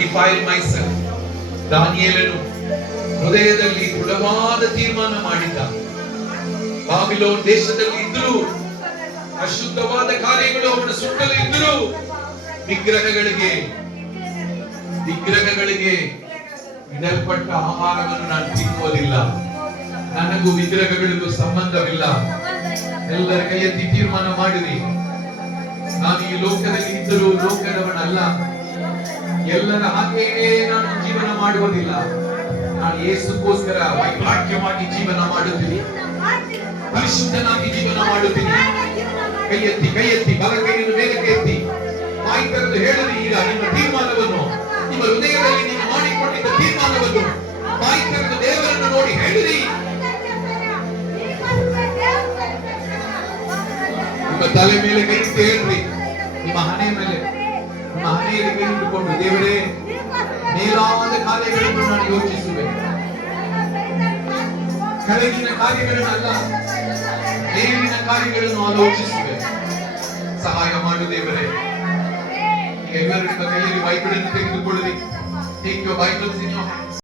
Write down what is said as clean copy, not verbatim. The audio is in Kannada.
defile myself. ದಾನಿಯೇಲನು ಹೃದಯದಲ್ಲಿ ದೃಢವಾದ ತೀರ್ಮಾನ ಮಾಡಿದ್ದ. ಬಾಬಿಲೋನ್ ದೇಶದಲ್ಲಿ ಇದ್ದರೂ ಅಶುದ್ಧವಾದ ಕಾರ್ಯಗಳು ಅವನ ಸುತ್ತಲೂ ಇದ್ದರೂ ವಿಗ್ರಹಗಳಿಗೆ ಇಡಲ್ಪಟ್ಟ ಆಹಾರವನ್ನು ನಾನು ತಿನ್ನುವುದಿಲ್ಲ, ನನಗೂ ವಿಗ್ರಹಗಳಿಗೂ ಸಂಬಂಧವಿಲ್ಲ. ಎಲ್ಲರ ಕೈ ಎತ್ತಿ ತೀರ್ಮಾನ ಮಾಡಿರಿ, ನಾನು ಈ ಲೋಕದಲ್ಲಿ ಇದ್ದರೂ ಲೋಕದವನಲ್ಲ, ಎಲ್ಲರ ಹಾಗೆಯೇ ನಾನು ಜೀವನ ಮಾಡುವುದಿಲ್ಲ. ನಾನು ಯೇಸುಗೋಸ್ಕರ ವೈರಾಗ್ಯವಾಗಿ ಜೀವನ ಮಾಡುತ್ತೀನಿ, ಪರಿಶುದ್ಧನಾಗಿ ಜೀವನ ಮಾಡುತ್ತೀನಿ. ಕೈ ಎತ್ತಿ ಬಲ ಕೈಯನ್ನು ಮೇಲಕ್ಕೆ ಎತ್ತಿ ಬಾಯಿ ತೆರೆದು ಹೇಳಿರಿ. ಈಗ ನಿಮ್ಮ ತೀರ್ಮಾನವನ್ನು, ನಿಮ್ಮ ಹೃದಯದಲ್ಲಿ ನೀವು ಮಾಡಿಕೊಂಡಿದ್ದ ತೀರ್ಮಾನವನ್ನು ಬಾಯಿ ತೆರೆದು ದೇವರನ್ನು ನೋಡಿ ಹೇಳಿರಿ. ನಿಮ್ಮ ತಲೆ ಮೇಲೆ ಕೈ ಇಟ್ಟು ಹೇಳ್ರಿ, ನಿಮ್ಮ ಹಣೆ ಮೇಲೆ, ನಿಮ್ಮ ಹಣೆಯಲ್ಲಿ ಕೈ ಇಟ್ಟುಕೊಂಡು, ದೇವರೇ, ಮೇಲಾದ ಕಾರ್ಯಗಳನ್ನು ನಾನು ಯೋಚಿಸುವೆ, ಕೆಳಗಿನ ಕಾರ್ಯಗಳನ್ನಲ್ಲ, ಮೇಲಿನ ಕಾರ್ಯಗಳನ್ನು ಆಲೋಚಿಸುವೆ. ಸಹಾಯ ಮಾಡು ದೇವರೇ. ಈಗ ಎಲ್ಲರೂ ನಿಮ್ಮ ಕೈಯಲ್ಲಿ ಬೈಬಲ್ ಅನ್ನು ತೆಗೆದುಕೊಳ್ಳಿ. Take your Bibles in your hands.